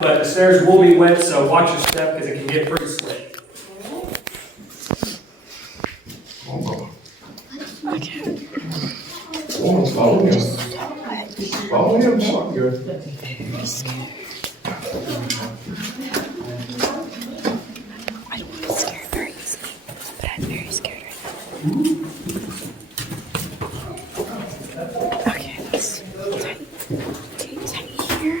But the stairs will be wet, so watch your step because it can get pretty slick. Okay. Oh, follow him. Follow him, it's not good. I don't want to scare very easily, but I'm very scared right now. Okay, let's tight. Okay, tight here.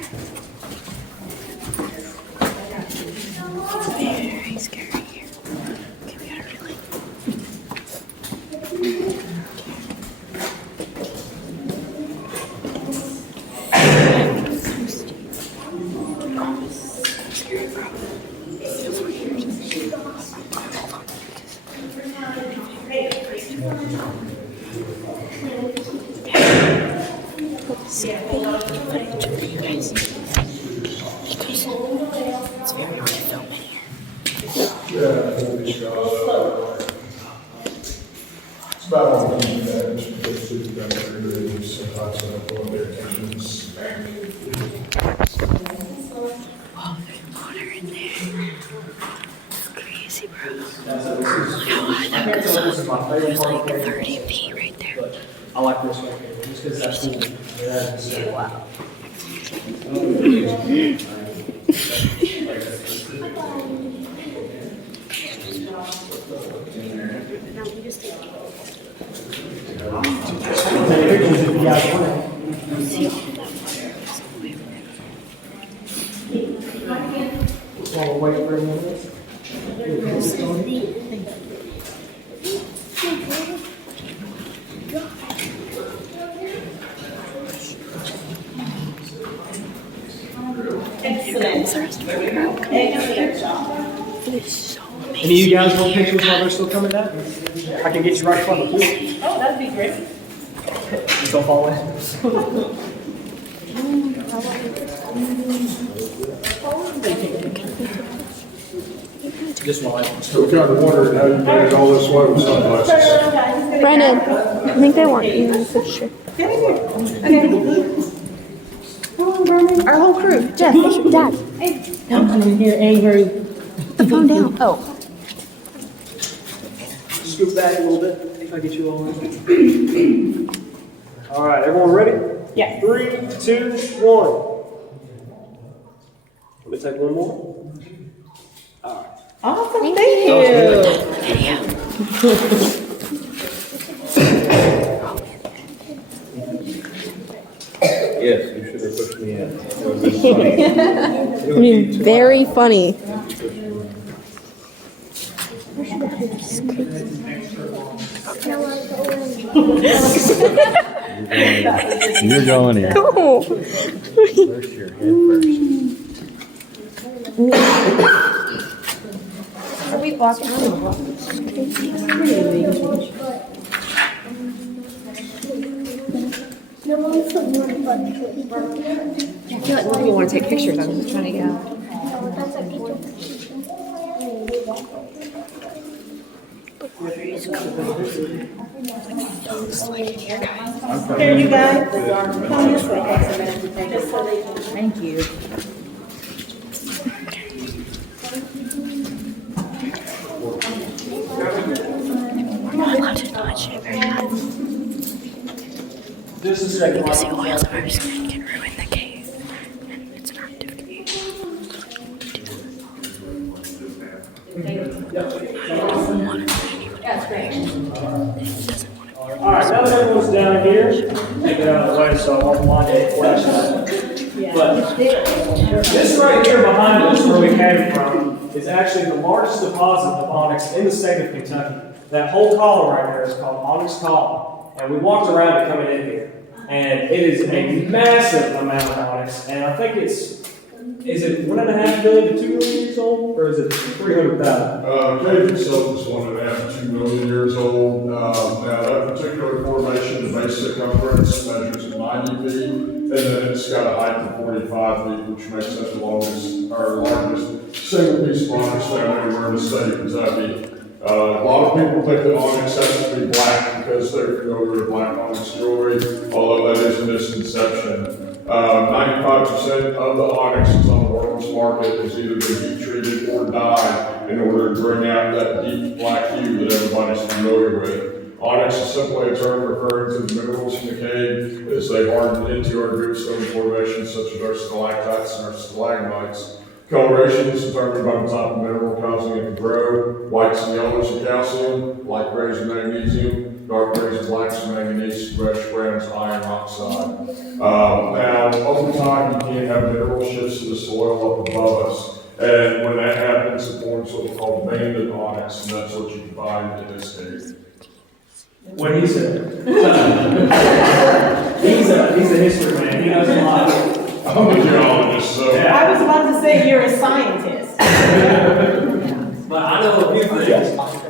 Very scary here. Okay, we gotta really. Scary, bro. It feels weird. Hold on, footage for you guys because it's very hard to film in here. It's about all we need that, just because we've got everybody sometimes have all their attentions. Oh, there's water in there. It's crazy, bro. Look how high that goes up. There's like 30 feet right there. I like this one here, just because that's cool. Yeah, wow. While we wait for a minute. It is so amazing. Any of you guys want pictures while they're still coming down? I can get you right in front of the pool. Oh, that'd be great. Just don't fall in. Just while So we kind of wondered how you made it all this way with sunglasses. Brennan, I think they want you in the picture. Our whole crew. Jeff, Dad. I'm in here angry. Put the phone down. Oh. scoot back a little bit, if I get you all in. All right, everyone ready? Yeah. 3, 2, 1. Let me take one more. All right. Awesome, thank you. Yes, you should have pushed me in. I mean, very funny. You're going in. Oh. First your head first. Are we walking on the wall? I feel like more people want to take pictures. I'm just trying to get out. The water is cold. It's so slick in here, guys. Here, you guys. Come this way. Thank you. We're not allowed to touch it very much. Just a second. Because the oils of our skin can ruin the cave. And it's an active cave. All right, now that everyone's down here, take it out of the way so I won't blind any questions. But this right here behind us, where we came from, is actually the largest deposit of onyx in the state of Kentucky. That whole column right there is called Onyx Column. And we walked around it coming in here. And it is a massive amount of onyx. And I think is it 1.5 million to 2 million years old? Or is it 300,000? Cave itself is 1.5 to 2 million years old. Now that particular formation, the base circumference measures 90 feet, and then it's got a height of 45 feet, which makes that the longest, or largest single piece of onyx found anywhere in the state of Kentucky. A lot of people think that onyx has to be black because they're familiar with black onyx jewelry, although that is a misconception. 95% of the onyx is on the world farmer's market has either been heat treated or dyed in order to bring out that deep black hue that everybody's familiar with. Onyx is simply a term referring to the minerals in the cave as they harden into our gritstone formations, such as our stalactites and our stalagmites. Coloration is determined by the type of mineral causing it to grow. Whites and yellows are calcium, light grays are magnesium, dark grays and blacks are manganese, reddish browns iron oxide. Now, over time, you can have mineral shifts to the soil up above us. And when that happens, it forms what we call banded onyx, and that's what you can find in this cave. What he said. He's a history man. He knows a lot. I'm a geologist, so. I was about to say you're a scientist. But I know a few things.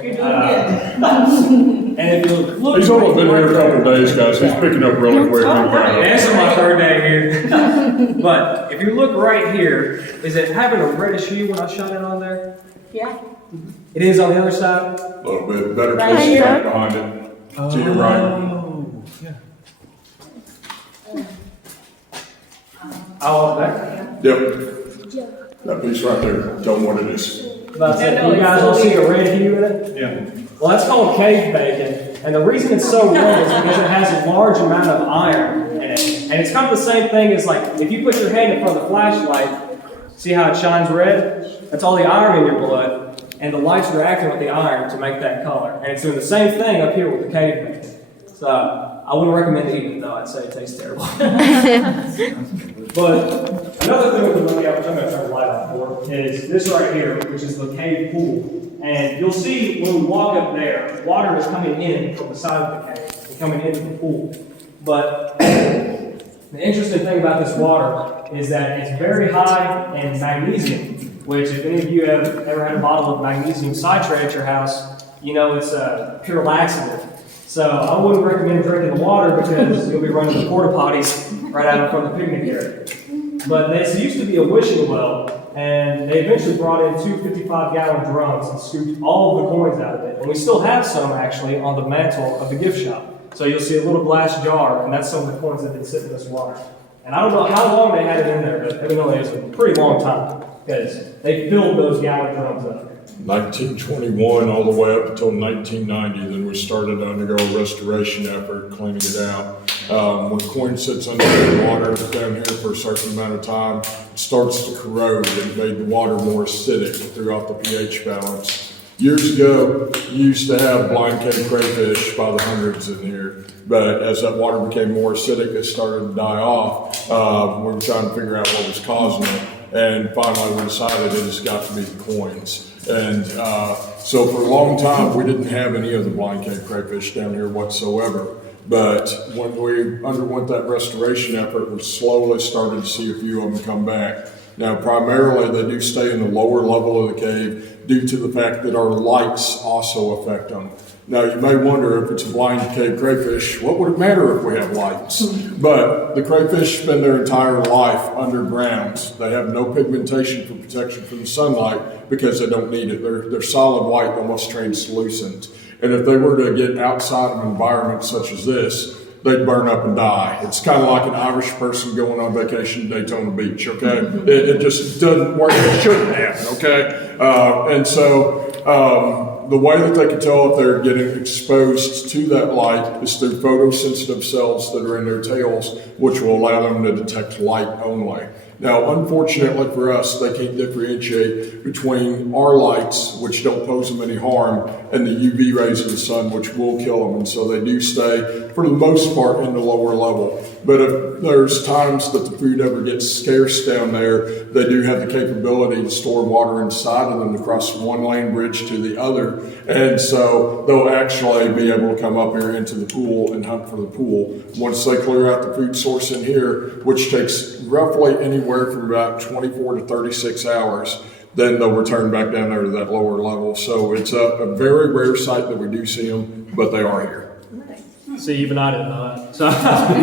You're doing good. And if you look. He's only been here a couple of days, guys. He's picking up really quick. This is my third day here. But if you look right here, is it having a reddish hue when I shot it on there? Yeah. It is on the other side? A little bit better Right place here. right behind it. To your right. Oh, there. Yep. That piece right there. Tell them what it is. About to say, you guys don't see a red hue in it? Yeah. Well, that's called cave bacon. And the reason it's so red is because it has a large amount of iron in it. And it's kind of the same thing as like, if you put your hand in front of the flashlight, see how it shines red? That's all the iron in your blood. And the light's reacting with the iron to make that color. And it's doing the same thing up here with the cave bacon. So I wouldn't recommend eating it though. I'd say it tastes terrible. But another thing we can look at, which I'm going to turn the light on for, is this right here, which is the cave pool. And you'll see when we walk up there, water is coming in from the side of the cave and coming into the pool. But the interesting thing about this water is that it's very high in magnesium, which if any of you have ever had a bottle of magnesium citrate at your house, you know it's a pure laxative. So I wouldn't recommend drinking the water because you'll be running the porta potties right out in front of the picnic area. But this used to be a wishing well, and they eventually brought in two 55-gallon drums and scooped all of the coins out of it. And we still have some actually on the mantle of the gift shop. So you'll see a little glass jar, and that's some of the coins that have been sitting in this water. And I don't know how long they had it in there, but evidently it's a pretty long time because they filled those gallon drums up. 1921 all the way up until 1990, then we started to undergo a restoration effort, cleaning it out. When coin sits under the water down here for a certain amount of time, it starts to corrode and made the water more acidic throughout the pH balance. Years ago, you used to have blind cave crayfish by the hundreds in here, but as that water became more acidic, it started to die off. We were trying to figure out what was causing it, and finally we decided it has got to be the coins. And so for a long time, we didn't have any of the blind cave crayfish down here whatsoever. But when we underwent that restoration effort, we slowly started to see a few of them come back. Now, primarily, they do stay in the lower level of the cave due to the fact that our lights also affect them. Now, you may wonder if it's a blind cave crayfish, what would it matter if we have lights? But the crayfish spend their entire life underground. They have no pigmentation for protection from the sunlight because they don't need it. They're solid white, almost translucent. And if they were to get outside of an environment such as this, they'd burn up and die. It's kind of like an Irish person going on vacation to Daytona Beach, okay? It just doesn't work. It shouldn't happen, okay? And so the way that they can tell if they're getting exposed to that light is through photosensitive cells that are in their tails, which will allow them to detect light only. Now, unfortunately for us, they can't differentiate between our lights, which don't pose them any harm, and the UV rays of the sun, which will kill them. And so they do stay, for the most part, in the lower level. But if there's times that the food ever gets scarce down there, they do have the capability to store water inside of them to cross from one land bridge to the other. And so they'll actually be able to come up here into the pool and hunt for the pool. Once they clear out the food source in here, which takes roughly anywhere from about 24 to 36 hours, then they'll return back down there to that lower level. So it's a very rare sight that we do see them, but they are here. See, even I didn't know that. So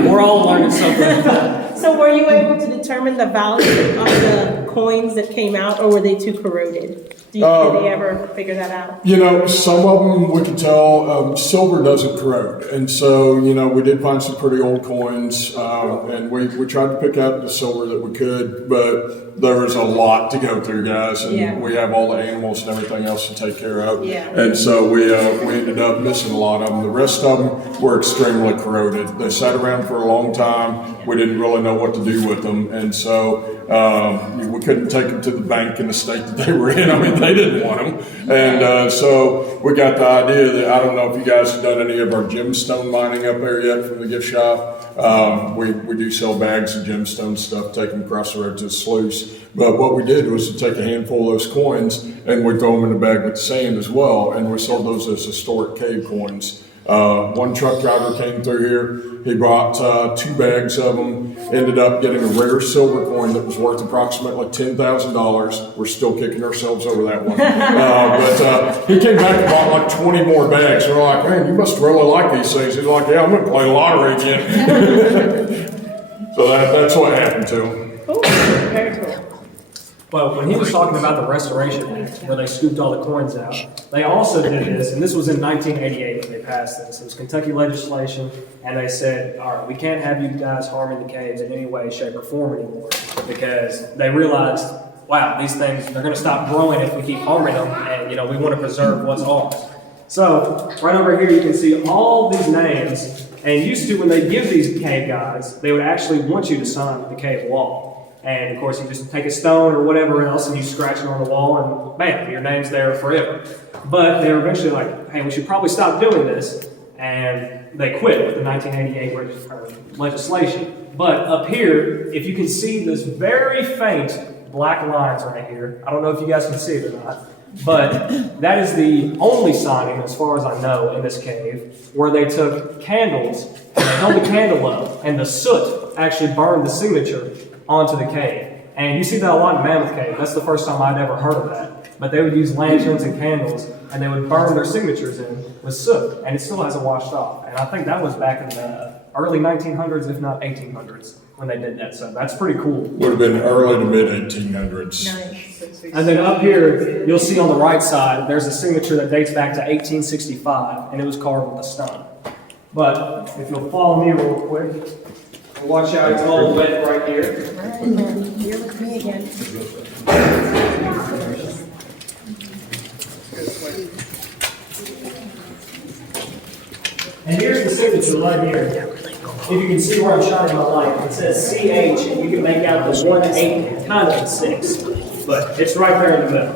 we're all learning something. So were you able to determine the value of the coins that came out, or were they too corroded? Did they ever figure that out? You know, some of them we could tell silver doesn't corrode. And so, you know, we did find some pretty old coins, and we tried to pick out the silver that we could, but there was a lot to go through, guys, and we have all the animals and everything else to take care of. Yeah. And so we ended up missing a lot of them. The rest of them were extremely corroded. They sat around for a long time. We didn't really know what to do with them. And so we couldn't take them to the bank in the state that they were in. I mean, they didn't want them. And so we got the idea that, I don't know if you guys have done any of our gemstone mining up there yet from the gift shop. We do sell bags of gemstone stuff, take them across the road to the sluice. But what we did was to take a handful of those coins and we throw them in a bag with sand as well. And we sold those as historic cave coins. One truck driver came through here. He brought 2 bags of them, ended up getting a rare silver coin that was worth approximately $10,000. We're still kicking ourselves over that one. But he came back and bought like 20 more bags. We're like, man, you must really like these things. He's like, yeah, I'm going to play lottery again. So that's what happened to him. Cool, very cool. Well, when he was talking about the Restoration Act, where they scooped all the coins out, they also did this, and this was in 1988 when they passed this. It was Kentucky legislation, and they said, all right, we can't have you guys harming the caves in any way, shape, or form anymore, because they realized, wow, these things, they're going to stop growing if we keep harming them, and, you know, we want to preserve what's ours. So, right over here, you can see all these names, and used to, when they give these cave guides, they would actually want you to sign the cave wall. And of course, you just take a stone or whatever else and you scratch it on the wall and bam, your name's there forever. But they were eventually like, hey, we should probably stop doing this. And they quit with the 1988 legislation. But up here, if you can see this very faint black lines right here, I don't know if you guys can see it or not, but that is the only signing, as far as I know, in this cave, where they took candles and they held the candle up and the soot actually burned the signature onto the cave. And you see that a lot in Mammoth Cave. That's the first time I'd ever heard of that. But they would use lanterns and candles, and they would burn their signatures in with soot, and it still hasn't washed off. And I think that was back in the early 1900s, if not 1800s, when they did that. So that's pretty cool. Would have been early to mid 1800s. Nice. And then up here, you'll see on the right side, there's a signature that dates back to 1865, and it was carved with a stone. But if you'll follow me real quick, watch out, it's all wet right here. Here with me again. And here's the signature right here. If you can see where I'm shining my light, it says CH, and you can make out the 1-8 kind of 6. But it's right there in the middle.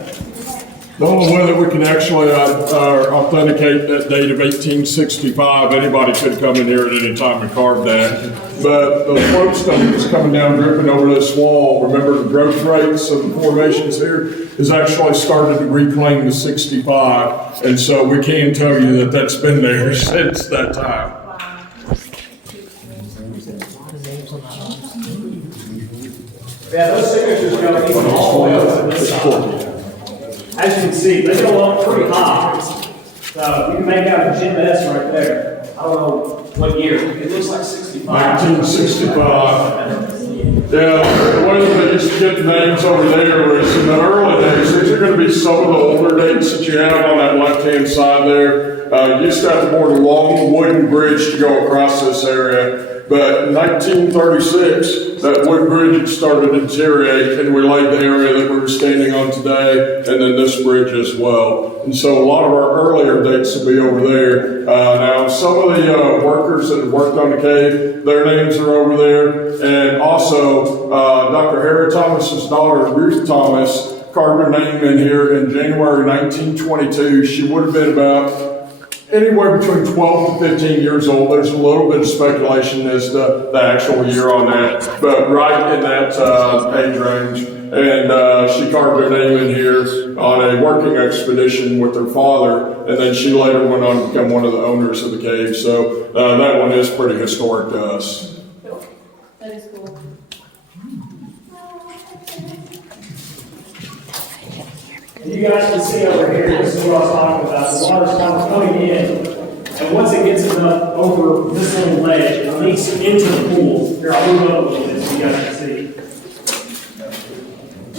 The only way that we can actually authenticate that date of 1865, anybody could come in here at any time and carve that. But the soapstone that's coming down dripping over this wall, remember the growth rates of the formations here, has actually started to reclaim the 65. And so we can tell you that that's been there since that time. Yeah, those signatures go even all the way up to this side. As you can see, they go up pretty high. So you can make out a Jim S right there. I don't know what year. It looks like 65. 1965. Yeah, the way that they used to get the names over there was in the early days. These are going to be some of the older dates that you have on that left-hand side there. You used to have to board a long wooden bridge to go across this area. But in 1936, that wood bridge had started to deteriorate, and we laid the area that we were standing on today, and then this bridge as well. And so a lot of our earlier dates will be over there. Now, some of the workers that have worked on the cave, their names are over there. And also, Dr. Harry Thomas's daughter, Ruth Thomas, carved her name in here in January 1922. She would have been about anywhere between 12 to 15 years old. There's a little bit of speculation as to the actual year on that, but right in that age range. And she carved her name in here on a working expedition with her father, and then she later went on to become one of the owners of the cave. So that one is pretty historic to us. That is cool. You guys can see over here, this is what I was talking about. The water's kind of coming in, and once it gets enough over this little ledge, it leaks into the pool. Here, I'll move up a little bit so you guys can see.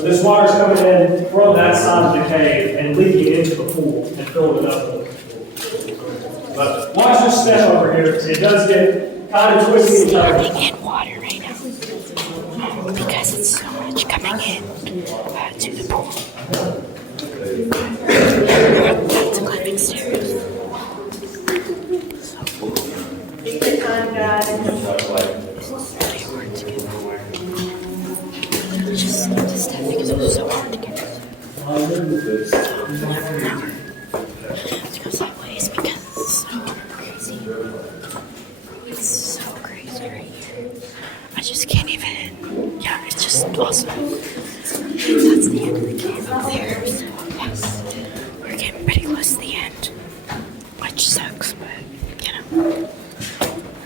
So this water's coming in from that side of the cave and leaking into the pool and filling it up. But watch this step over here. It does get kind of twisty and turny. In water right now because it's so much coming in to the pool. That's a climbing stairs. Take your time, guys. This is really hard to get over. Just need to step because it was so hard to get over. Never know to go sideways because it's so crazy. It's so crazy right here. I just can't even. Yeah, it's just awesome. That's the end of the cave up there. So, yes, we're getting pretty close to the end, which sucks, but you know,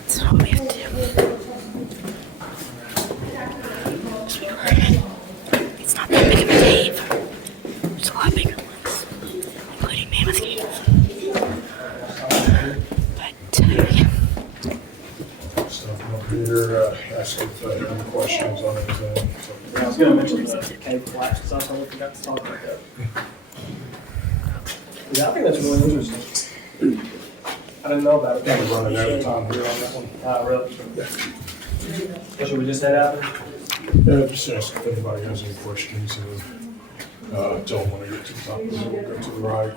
that's what we have to do. It's not that big of a cave. It's a lot bigger ones, including Mammoth Cave. But yeah. Stuff up here, ask if they have any questions on anything. I was going to mention the cave collapse, so I totally forgot to talk about that. Yeah, I think that's really interesting. I didn't know about it. Kind of running out of time here on that one. Really? Yeah. Should we just head out there? Yeah, just ask if anybody has any questions and tell them when I get to the top of the hill, go to the right.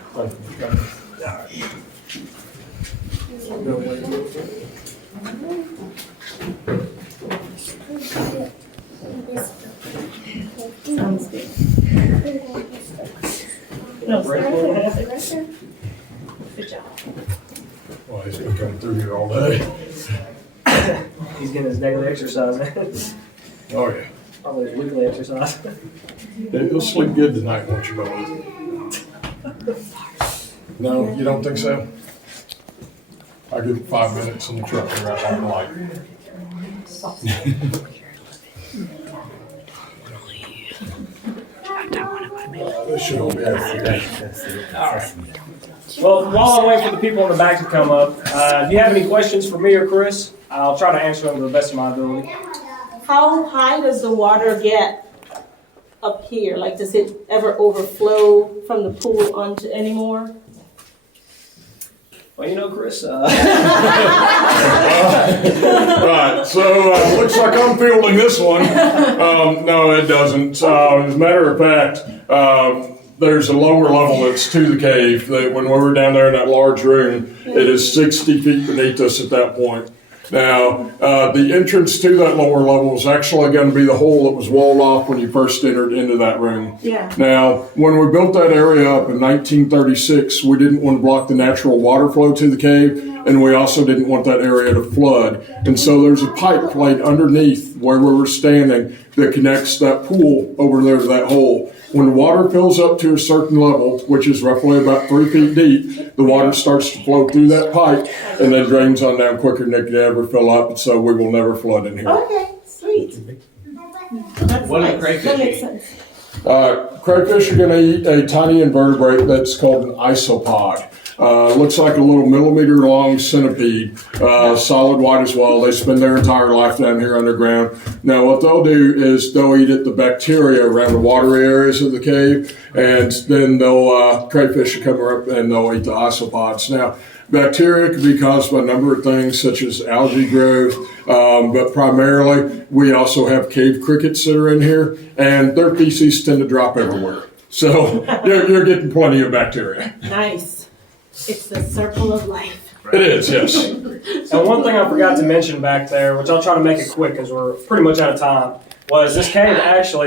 Sounds good. No, good job. Well, he's been coming through here all day. He's getting his daily exercise in. Oh, yeah. Probably his weekly exercise. He'll sleep good tonight, won't you, Bella? No, you don't think so? I'll give it 5 minutes in the truck and right on the light. This should all be after. Well, while I wait for the people in the back to come up, if you have any questions for me or Chris, I'll try to answer them to the best of my ability. How high does the water get up here? Like, does it ever overflow from the pool onto anymore? Well, you know, Chris, Right, so looks like I'm fielding this one. No, it doesn't. As a matter of fact, there's a lower level that's to the cave. That when we were down there in that large room, it is 60 feet beneath us at that point. Now, the entrance to that lower level is actually going to be the hole that was walled off when you first entered into that room. Yeah. Now, when we built that area up in 1936, we didn't want to block the natural water flow to the cave, and we also didn't want that area to flood. And so there's a pipe laid underneath where we were standing that connects that pool over there to that hole. When the water fills up to a certain level, which is roughly about 3 feet deep, the water starts to flow through that pipe and then drains on down quicker than it could ever fill up, and so we will never flood in here. Okay, sweet. That's What are nice. crayfish That makes eat? sense. Crayfish are going to eat a tiny invertebrate that's called an isopod. Looks like a little millimeter-long centipede, solid white as well. They spend their entire life down here underground. Now, what they'll do is they'll eat the bacteria around the watery areas of the cave, and then they'll crayfish will come up and they'll eat the isopods. Now, bacteria can be caused by a number of things, such as algae growth, but primarily we also have cave crickets that are in here, and their feces tend to drop everywhere. So you're getting plenty of bacteria. Nice. It's the circle of life. It is, yes. And one thing I forgot to mention back there, which I'll try to make it quick because we're pretty much out of time, was this cave actually